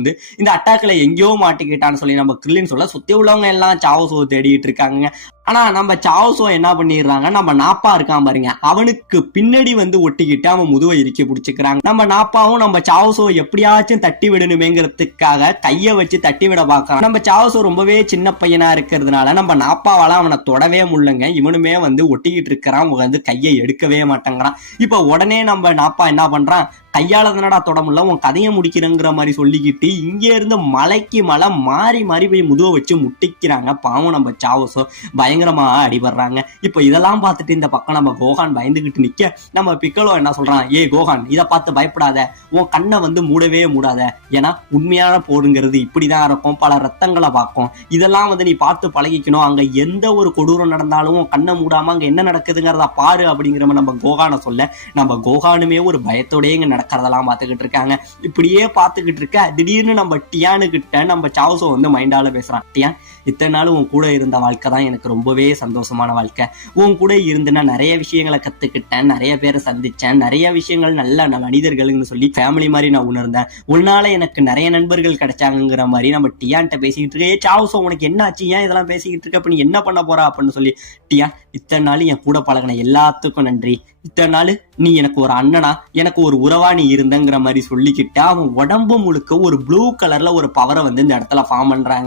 வந்து இந்த அட்டாக்ல எங்கேயோ மாட்டிக்கிட்டான்னு சொல்லி நம்ம கிரில்லின் சொல்ல சுத்தி உள்ளவங்க எல்லாம் சாவோஸோ தேடிட்டு இருக்காங்க. ஆனா நம்ம சாவோஸோ என்ன பண்ணிடுறாங்க, நம்ம நாப்பா இருக்கான் பாருங்க, அவனுக்கு பின்னாடி வந்து ஒட்டிக்கிட்டு அவன் முதுவை இறுக்கி பிடிச்சிக்கிறாங்க. நம்ம நாப்பாவும் நம்ம சாவோஸோ எப்படியாச்சும் தட்டி விடணுமேங்கிறதுக்காக கைய வச்சு தட்டி விட பாக்குறான். நம்ம சாவோஸோ ரொம்பவே சின்ன பையனா இருக்கிறதுனால நம்ம நாப்பாவால அவனை தொடவே முடியலங்க. இவனுமே வந்து ஒட்டிக்கிட்டு இருக்கிறான், வந்து கையை எடுக்கவே மாட்டேங்கிறான். இப்ப உடனே நம்ம நாப்பா என்ன பண்றான், கையால தானடா தொட முடியல, உன் கதையை முடிக்கிறங்கிற மாதிரி சொல்லிக்கிட்டு இங்க இருந்து மலைக்கு மலை மாறி மாறி போய் முதுவை வச்சு முட்டிக்கிறாங்க. பாவம் நம்ம சாவோஸோ பயங்கரமா அடிபடுறாங்க. இப்ப இதெல்லாம் பார்த்துட்டு இந்த பக்கம் நம்ம கோகான் பயந்துகிட்டு நிக்க, நம்ம பிக்கலோ என்ன சொல்றான், ஏ கோகான் இதை பார்த்து பயப்படாத, உன் கண்ணை வந்து மூடவே மூடாத, ஏன்னா உண்மையான போருங்கிறது இப்படிதான் இருக்கும், பல ரத்தங்களை பார்க்கும், இதெல்லாம் வந்து நீ பார்த்து பழகிக்கணும், அங்க எந்த ஒரு கொடூரம் நடந்தாலும் கண்ணை மூடாம அங்க என்ன நடக்குதுங்கிறத பாரு அப்படிங்கிற நம்ம கோகான சொல்ல, நம்ம கோகானுமே ஒரு பயத்தோடய இங்க நடக்கிறதெல்லாம் பார்த்துக்கிட்டு இருக்காங்க. இப்படியே பார்த்துக்கிட்டு இருக்க திடீர்னு நம்ம டியானு கிட்ட நம்ம சாவோஸோ வந்து மைண்டால பேசுறான், டியான் இத்தனை நாள் உன் கூட இருந்த வாழ்க்கை தான் எனக்கு ரொம்பவே சந்தோஷமான வாழ்க்கை, உன் கூட இருந்துன்னா நிறைய விஷயங்களை கத்துக்கிட்டேன், நிறைய பேரை சந்திச்சேன், நிறைய விஷயங்கள் நல்ல மனிதர்கள்னு சொல்லி ஃபேமிலி மாதிரி நான் உணர்ந்தேன், உன்னால எனக்கு நிறைய நண்பர்கள் கிடைச்சாங்கிற மாதிரி நம்ம டியான்ட்ட பேசிக்கிட்டு இருக்கே. சாவோஸோ உனக்கு என்ன ஆச்சு, ஏன் இதெல்லாம் பேசிக்கிட்டு இருக்க, அப்ப நீ என்ன பண்ண போறா அப்படின்னு சொல்லி, டியான் இத்தனை நாள் என் கூட பழகின எல்லாத்துக்கும் நன்றி, இத்தனை நாள் நீ எனக்கு ஒரு அண்ணனா எனக்கு ஒரு உறவா நீ இருந்தங்கிற மாதிரி சொல்லிக்கிட்டு அவன் உடம்பு முழுக்க ஒரு ப்ளூ கலர்ல ஒரு பவரை வந்து இந்த இடத்துல ஃபார்ம் பண்றாங்க.